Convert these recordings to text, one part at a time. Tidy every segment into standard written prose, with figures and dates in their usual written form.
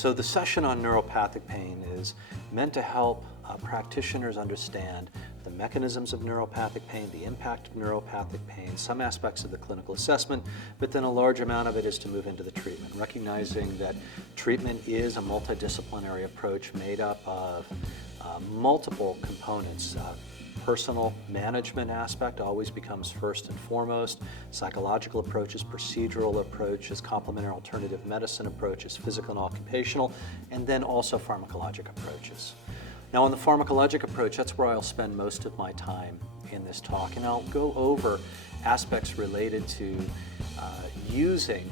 So the session on neuropathic pain is meant to help practitioners understand the mechanisms of neuropathic pain, the impact of neuropathic pain, some aspects of the clinical assessment, but then a large amount of it is to move into the treatment, recognizing that treatment is a multidisciplinary approach made up of multiple components. Personal management aspect always becomes first and foremost. Psychological approaches, procedural approaches, complementary alternative medicine approaches, physical and occupational, and then also pharmacologic approaches. Now on the pharmacologic approach, that's where I'll spend most of my time in this talk, and I'll go over aspects related to using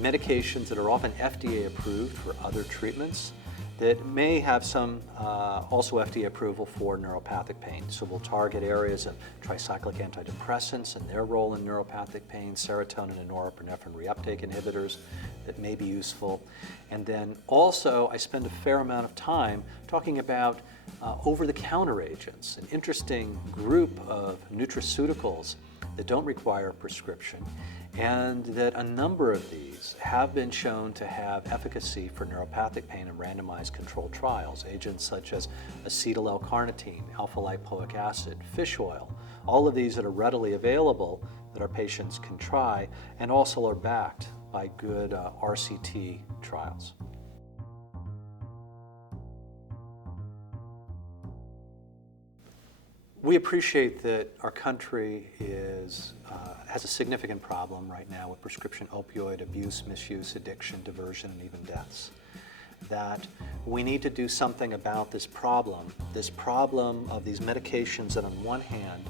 medications that are often FDA approved for other treatments that may have some also FDA approval for neuropathic pain. So we'll target areas of tricyclic antidepressants and their role in neuropathic pain, serotonin and norepinephrine reuptake inhibitors that may be useful. And then also I spend a fair amount of time talking about over-the-counter agents, an interesting group of nutraceuticals that don't require a prescription, and that a number of these have been shown to have efficacy for neuropathic pain in randomized controlled trials. Agents such as acetyl L-carnitine, alpha-lipoic acid, fish oil, all of these that are readily available that our patients can try and also are backed by good RCT trials. We appreciate that our country has a significant problem right now with prescription opioid abuse, misuse, addiction, diversion, and even deaths. That we need to do something about this problem of these medications that on one hand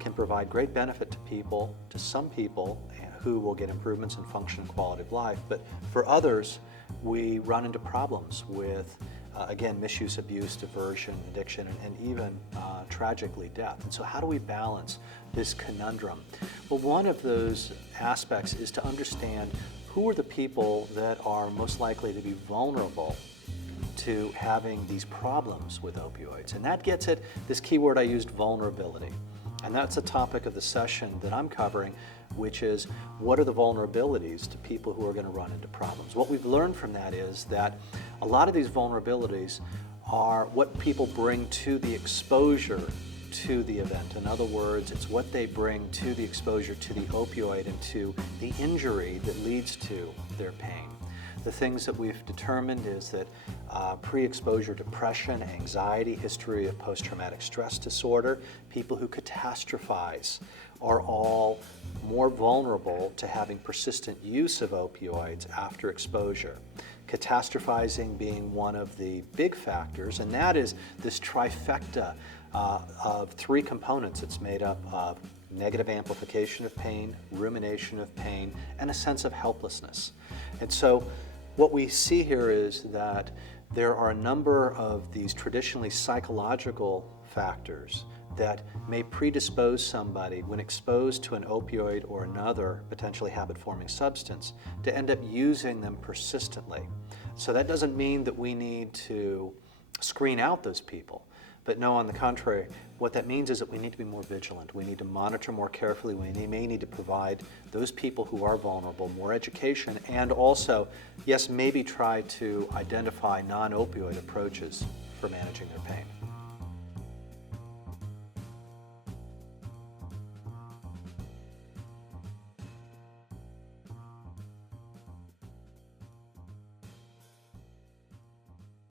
can provide great benefit to people, to some people who will get improvements in function and quality of life, but for others we run into problems with again, misuse, abuse, diversion, addiction, and even tragically death. And so how do we balance this conundrum? Well, one of those aspects is to understand who are the people that are most likely to be vulnerable to having these problems with opioids. And that gets at this key word I used, vulnerability. And that's the topic of the session that I'm covering, which is what are the vulnerabilities to people who are going to run into problems. What we've learned from that is that a lot of these vulnerabilities are what people bring to the exposure to the event. In other words, it's what they bring to the exposure to the opioid and to the injury that leads to their pain. The things that we've determined is that pre-exposure depression, anxiety, history of post-traumatic stress disorder, people who catastrophize are all more vulnerable to having persistent use of opioids after exposure. Catastrophizing being one of the big factors, and that is this trifecta of three components. It's made up of negative amplification of pain, rumination of pain, and a sense of helplessness. And so what we see here is that there are a number of these traditionally psychological factors that may predispose somebody when exposed to an opioid or another potentially habit-forming substance to end up using them persistently. So that doesn't mean that we need to screen out those people. But no, on the contrary, what that means is that we need to be more vigilant. We need to monitor more carefully. We may need to provide those people who are vulnerable more education, and also, yes, maybe try to identify non-opioid approaches for managing their pain.